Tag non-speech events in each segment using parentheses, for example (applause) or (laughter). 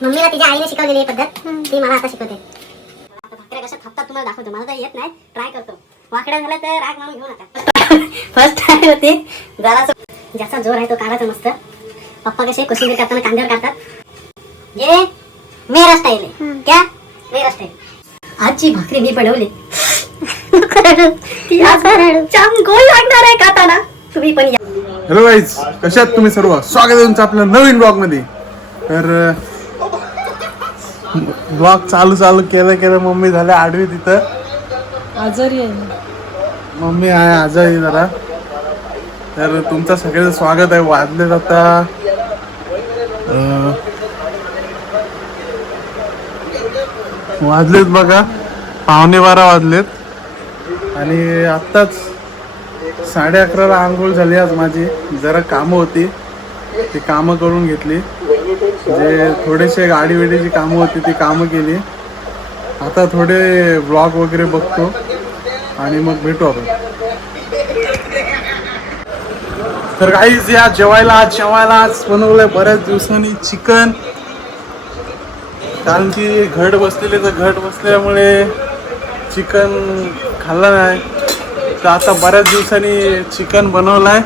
मम्मीला तिच्या आईने शिकवलेली ही पद्धत. ती मला आता शिकवते. आता भाकऱ्या कशा थापतात तुम्हाला दाखवतो. मला तर येत नाही. ट्राय करतो. वाकड्या झाल्या तर राग म्हणून घेऊ नका. (laughs) फर्स्ट ट्राय होती. जरासं ज्याचा जोर आहे तो काढायचा मस्त. पप्पा कसे कोशिंबीर करताना कांद्यावर काढतात ये मेरा स्टाईल आहे. क्या? मेरा स्टाईल आजची भाकरी मी बनवली. ती आज जाम गोल लागणार आहे खाताना. तुम्ही पण या. हॅलो गाईज कशात तुम्ही सर्व? स्वागत आहे तुमचं आपल्या नवीन ब्लॉगमध्ये. तर ब्लॉग चालू चालू केलं केलं मम्मी झाल्या आडवी तिथं. आजारी आहे. मम्मी आहे आजारी जरा. तर तुमचं सगळ्यांचं स्वागत आहे वाजलेत आता. अं, वाजलेत बघा. पावणे बारा वाजलेत. आणि आत्ताच साडे अकराला आंघोळ झाली आज माझी. जरा कामं होती. ती कामं करून घेतली. जे थोडेसे गाडी वेडीची कामं होती ती कामं केली. आता थोडे ब्लॉग वगैरे बघतो आणि मग भेटू आपण. तर काही या जेवायला आज जेवायला आज बनवलंय बऱ्याच दिवसांनी चिकन कारण की घट बसलेले तर घट बसल्यामुळे चिकन खाल्लं नाही. तर आता बऱ्याच दिवसांनी चिकन बनवलंय.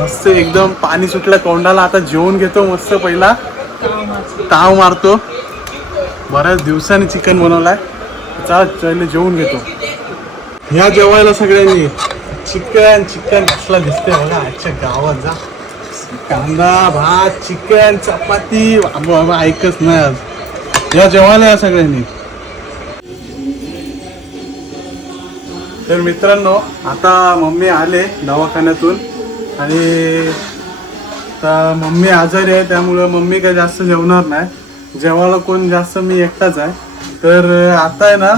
मस्त एकदम पाणी सुटलं तोंडाला आता जेवून घेतो मस्त पहिला. ताव मारतो. बऱ्याच दिवसांनी चिकन बनवलाय. चला पहिले जेवून घेतो. ह्या जेवायला सगळ्यांनी. चिकन चिकन असला दिसते बघा आजच्या गावात जा. कांदा भात चिकन चपाती. बाबा बाबा ऐकच नाही आज. या जेवायला या सगळ्यांनी. तर मित्रांनो आता मम्मी आले दवाखान्यातून. आणि आता मम्मी आजारी आहे त्यामुळं मम्मी काय जास्त जेवणार नाही. जेवायला कोण जास्त मी एकटाच आहे. तर आता आहे ना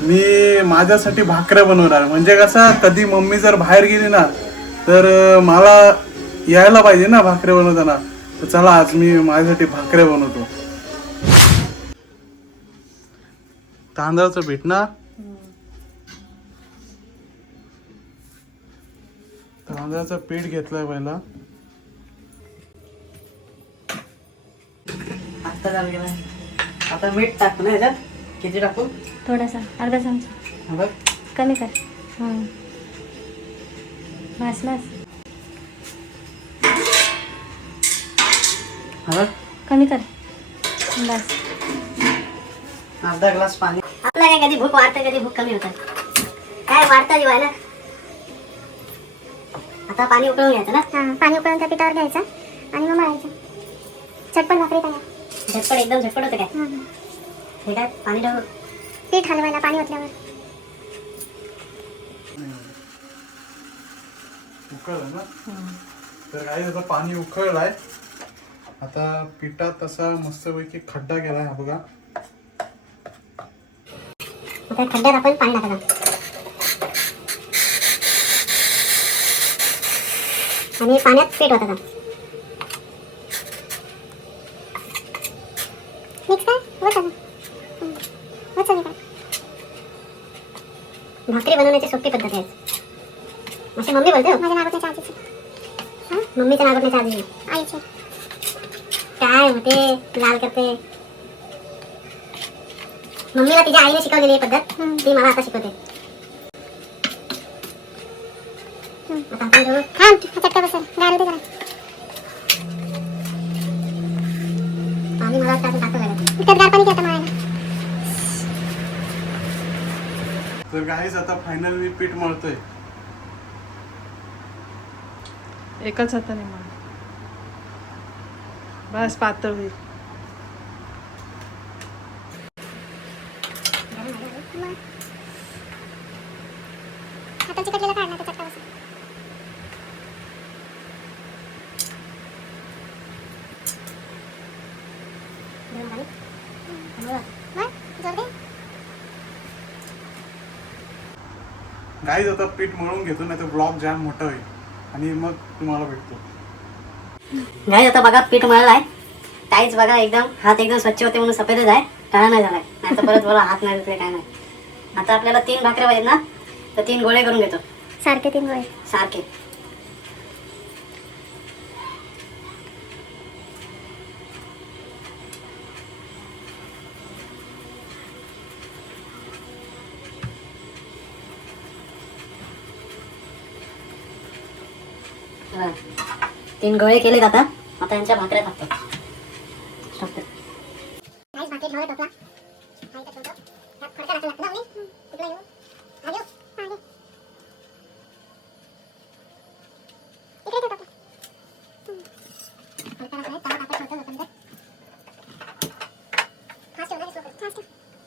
मी माझ्यासाठी भाकऱ्या बनवणार म्हणजे कसं कधी मम्मी जर बाहेर गेली ना तर मला यायला पाहिजे ना भाकऱ्या बनवताना. तर चला आज मी माझ्यासाठी भाकऱ्या बनवतो. तांदळाचं पीठ ना? तांदळाचं पीठ घेतलंय पहिला. आता मीठ टाकू ना ह्याच्यात? किती टाकू? थोडासा अर्धा चमचा. बघ. कमी कर. हां. बस बस कमी कर. बस. अर्धा ग्लास पाणी. आपला काय कधी भूक वाढते कधी भूक कमी होतात काय वाढता जीव आहे ना आता पाणी उकळून घ्यायचं ना? हां पाणी उकळून त्या पिठावर घ्यायचं आणि मग मळायचं. चटपट भाकरी करा झटपट एकदम झटपट होतं काय? हां, हां. हे काय पाणी टाकू पीठ हलवायला पाणी ओतल्यावर. उकळलं ना? तर काही आता पाणी उकळलाय. आता पिठात तसा मस्तपैकी खड्डा केलाय हा बघा. आता खड्ड्यात आपण पाणी टाकायचं आणि पाण्यात पीठ होतं भाकरी बनवण्याची सोपी पद्धत आहे. अशी मम्मी बोलते हो. माझ्या मम्मीच्या नागोटण्याच्या आधी आईची. काय होते लाल करते. मम्मीला तिच्या आईने शिकवलेली ही पद्धत. ती मला आता शिकवते. आता आपण घेऊ थांब हा चटका बसेल गार होते जरा पाणी मला टाकून टाकू लागेल त्यात गार पाणी घ्या मळायला तर गाईज आता फायनली पीठ मळतोय. एकच हाताने मग बस पातळ होईल आता चिकटलेला काढ ना चटका बसेल मग जोर दे गाईज आता पीठ मळून घेतो नाही तर ब्लॉग जाम मोठा होईल. आणि मग तुम्हाला भेटतो. नाही आता बघा पीठ मळलं आहे काहीच बघा एकदम. हात एकदम स्वच्छ होते म्हणून सफेदच आहे. काळा नाही झालाय. नाही तर परत बोला हात नाही धुतले काय नाही. आता आपल्याला तीन भाकऱ्या पाहिजेत ना? तर तीन गोळे करून घेतो. सारखे तीन गोळे. सारखे. ठेव ना सोबत. फास्ट ठेव.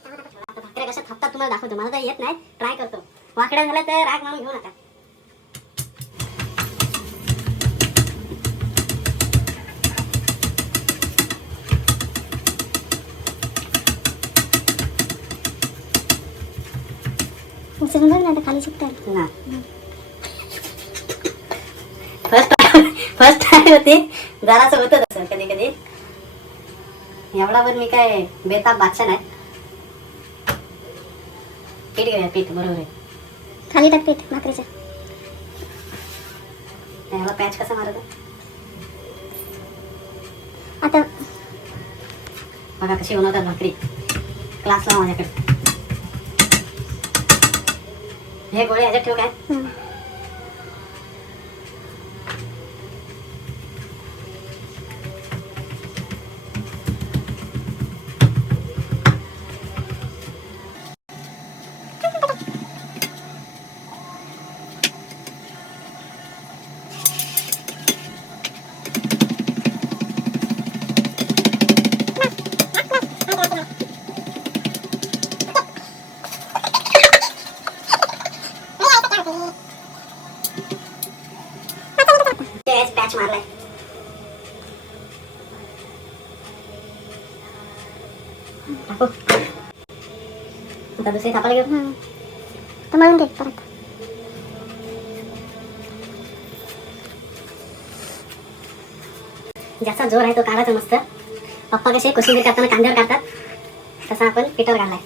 तवा टाकत ठेव. आता भाकऱ्या कशा थापतात तुम्हाला दाखवतो. मला तर येत नाही. ट्राय करतो. वाकड्या झाल्या तर राग म्हणून घेऊ नका. उचलून बघ ना आता खाली सुकतात ना फर्स्ट फर्स्ट टाइम होती. जरासं होतं तसं कधी कधी. एवढावर मी काय बेताब बादशा नाही. पीठ घेऊया पीठ बरोबर आहे. खाली टाक पीठ भाकरीचं. याला पॅच कसा मारत आता बघा कशी बनवतात भाकरी. क्लासला माझ्याकडे. हे गोळे ह्याच्यात ठेवू काय? आता दुसरी थापायला घेऊ? हम्म. तर मळून घे परत. ज्याचा जोर आहे तो काढायचा मस्त. पप्पा कसे कोशिंबीर करताना कांद्यावर काढतात तसा आपण पिठावर काढलाय.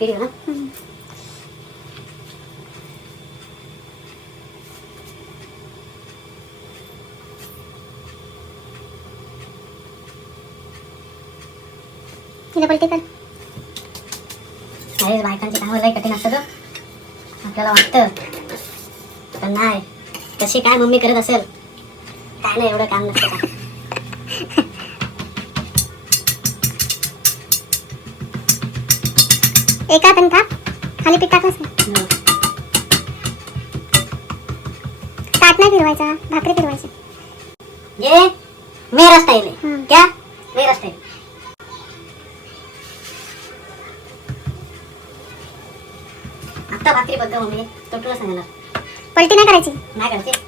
पीठ घेऊ ना? पलटी कर अरे बायकांची कामं लय कठीण असतं. आपल्याला वाटतं. पण नाही. कशी काय मम्मी करत असेल? काय नाही एवढं काम नसतं काय एका हाताने टाक खाली पीठ टाकलंच नाही. ताट नाही फिरवायचा. भाकरी फिरवायची. ये. मेरा स्टाइल है. हम्म. क्या मेरा स्टाइल भाकरी गं मम्मी तुटलं सांगितलं. पलटी नाही करायची? नाही करायची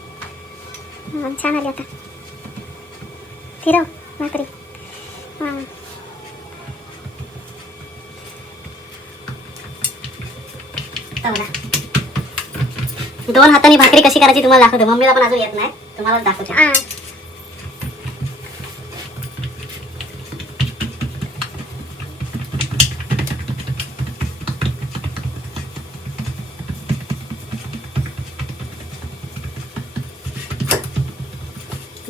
हं, छान आली आता. फिरव भाकरी. हां. आता बघा. दोन हाताने भाकरी कशी करायची तुम्हाला दाखवतो. मम्मीला पण अजून येत नाही. तुम्हाला दाखवते. हां.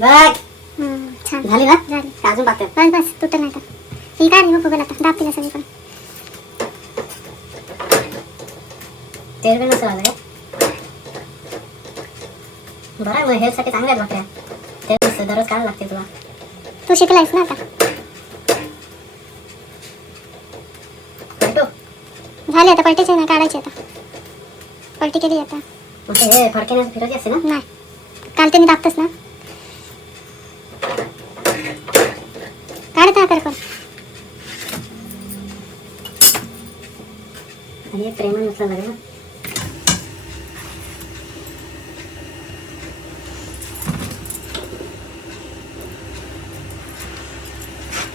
बघ. हं, छान. झाली ना? झाली. का अजून पाहते बस बस तुटत नाही तर ही काय नाही फुगल आता. दाब तिला सगळी पण तेल बी नसेल आलं बरं आहे मग हेल्थसाठी चांगल्या आहेत भाकऱ्या तेल नसतं दररोज काय लागते तुला. तू शिकलायस ना आता? झाली आता पलटीची नाही काढायची आता. पलटी केली आता. मग ते हे फडक्याने असते ना? नाही. काल त्यांनी दाबतच ना काढता कर कर हे प्रेमाने उचला लागेल ना.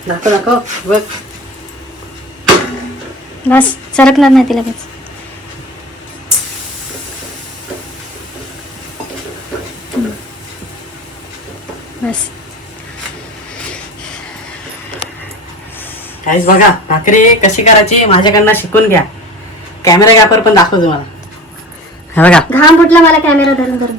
दाखव दाखव बघ. बस सरकणार नाही ती लगेच. बस. काहीच बघा भाकरी कशी करायची माझ्याकडनं शिकून घ्या. कॅमेरा घ्या पण दाखवतो तुम्हाला. घाम फुटला मला कॅमेरा धरून धरून.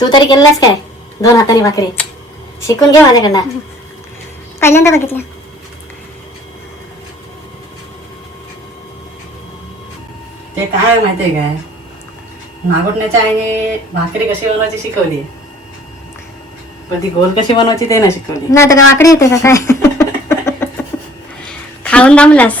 तू तरी केलेलास काय? दोन हाताने भाकरी शिकून घे माझ्याकडनं. पहिल्यांदा बघितलं. ते काय माहितीये काय? नागोटण्याच्या आईने भाकरी कशी बनवायची शिकवली. पण ती गोल कशी बनवायची ते नाही शिकवली. नाही तर वाकडी येते का काय? (laughs) खाऊन दमलास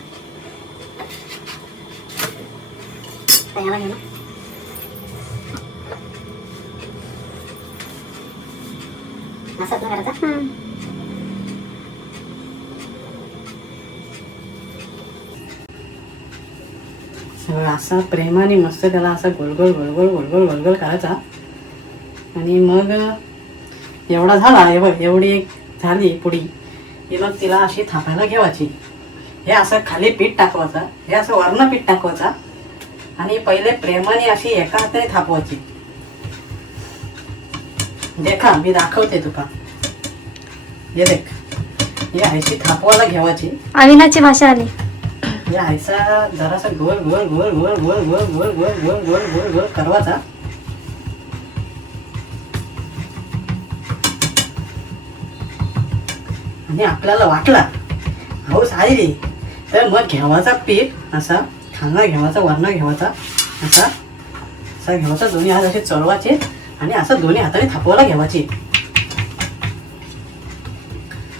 असंच करायचं हम्म. सगळं असा प्रेमाने मस्त त्याला असा गोलगोल गोलगोल गोलगोल गोलगोल करायचा. आणि मग एवढा झाला एवढी एक झाली पुडी. की मग तिला अशी थापायला घेवायची हे असं खाली पीठ टाकवायचं. हे असं वर्ण पीठ टाकवायचा. आणि पहिले प्रेमाने अशी एका हाताने थापवायची. देखा मी दाखवते तुका हे देख हे अशी थापवायला घेवायची अविनाची भाषा आली या आयसा जरासा गोल गोल गोल गोल गोल गोल गोल गोल गोल गोल गोल गोल करवाचा आणि आपल्याला वाटला हौस आली तर मग घेवाचा पीठ असा खालना घेवाचा वरणा घेवाचा असा असा घेवाचा दोन्ही हात असे चढवायचे आणि असं दोन्ही हाताने थापवायला घेवायची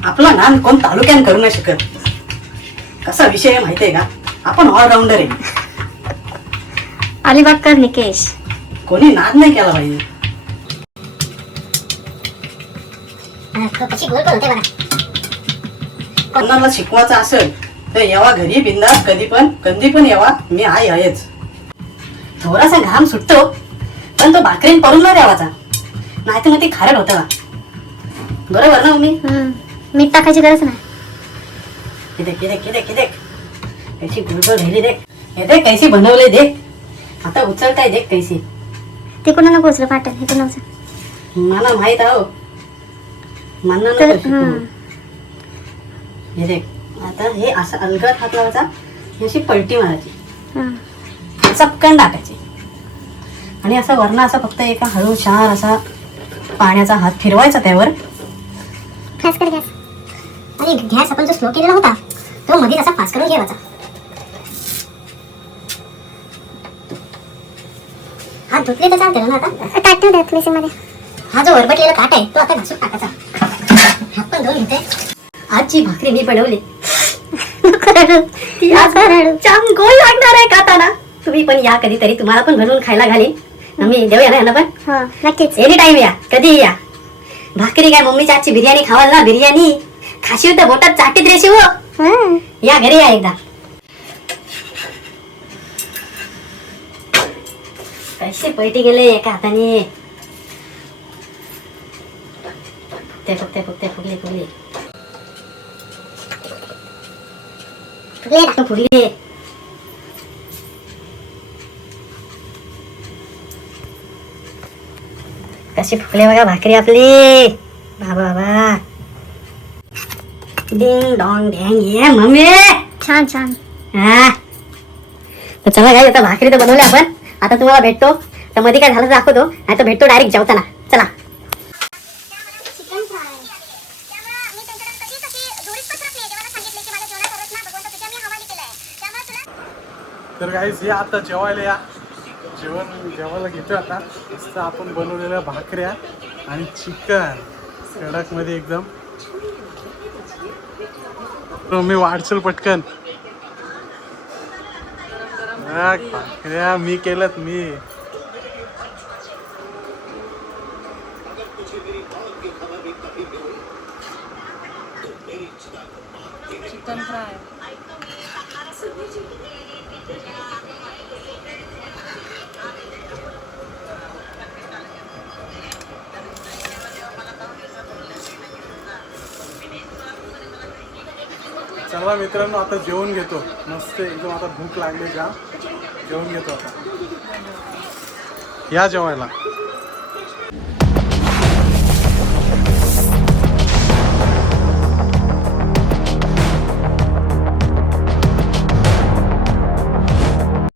आपला नान कोण तालुक्यान करू नाही शकत. कसा विषय आहे माहितीये का? आपण ऑलराऊंडर आहे. अलिबागकर निकेश. कोणी नाद नाही केला पाहिजे तो कशी गोल गोल होते बघा. कोणाला शिकवायचं असेल तर येवा घरी बिंदास कधी पण कधी पण येवा मी आई आहेच. थोडासा घाम सुटतो. पण तो भाकरीन पडून नाही द्यावाचा नाही तर मग ती खारट होतं बा. बरोबर ना मम्मी? हम्म. मीठ टाकायची गरज नाही. किदे किदे किदे किदे कैसी गुलगुल राहिली देख. हे देख कैसी बनवले देख. आता उचलताय देख कैसी तिकडून नको उचलं हे नव्हतं मला माहीत आहो मला तर नको शिकवू. हे देख. आता हे असं अलगद हात लावायचा. ही अशी पलटी मारायची. चपकन टाकायची आणि असं वरण असं फक्त एका हळू शार असा पाण्याचा हात फिरवायचा त्यावर. खास कर गॅस आणि गॅस आपण जो स्लो केलेला होता तो मध्ये असा फास्ट करून ठेवायचा हात धुतले तर चालते ना आता? ताट ठेव द्यात मध्ये हा जो वरबटलेला काट आहे तो आता घासून टाकायचा. हात पण धुवून घेते. आजची भाकरी मी बनवली. गोल लागणार आहे खाताना. तुम्ही पण या कधीतरी तुम्हाला पण बनवून खायला घालीन. आम्ही देऊया ना यांना पण हो नक्कीच एनी टाइम या कधी या भाकरी काय मम्मीच्या आजची बिर्याणी खावाल ना बिर्याणी खाशी तर बोटात चाटीत रेशी हो. या घरी या एकदा कशी पलटी गेले एका हाताने फुगते फुगते फुगते फुगली फुगली फुगले फुगली कशी फुगले बघा भाकरी आपली. बाबा बाबा. डिंग डॉंग डॅंग ये मम्मी. छान छान. हा. तर चला काय आता भाकरी तर बनवल्या आपण. आता तुम्हाला भेटतो. तर मध्ये काय झालं तर दाखवतो. नाही तर भेटतो डायरेक्ट जेवताना. चला. चिकन फ्राय त्यामुळे मी त्यांच्याकडे कधीच अशी जोडीच पसरत नाही जेव्हा सांगितले की मला जेवणात रस ना भगवंत तुझ्या मी हवाली केलाय त्यामुळे तुला तर काहीच या आता जेवायला या. जेवण जेवायला घेतो आता. मस्त आपण बनवलेल्या भाकऱ्या आणि चिकन कडकमध्ये एकदम. हो, मी वाढचल पटकन. भाकऱ्या मी केल्यात मी. चिकन फ्राय चला मित्रांनो आता जेवण घेतो. मस्त एकदम आता भूक लागली का? जेवण घेतो आता. या जेवायला.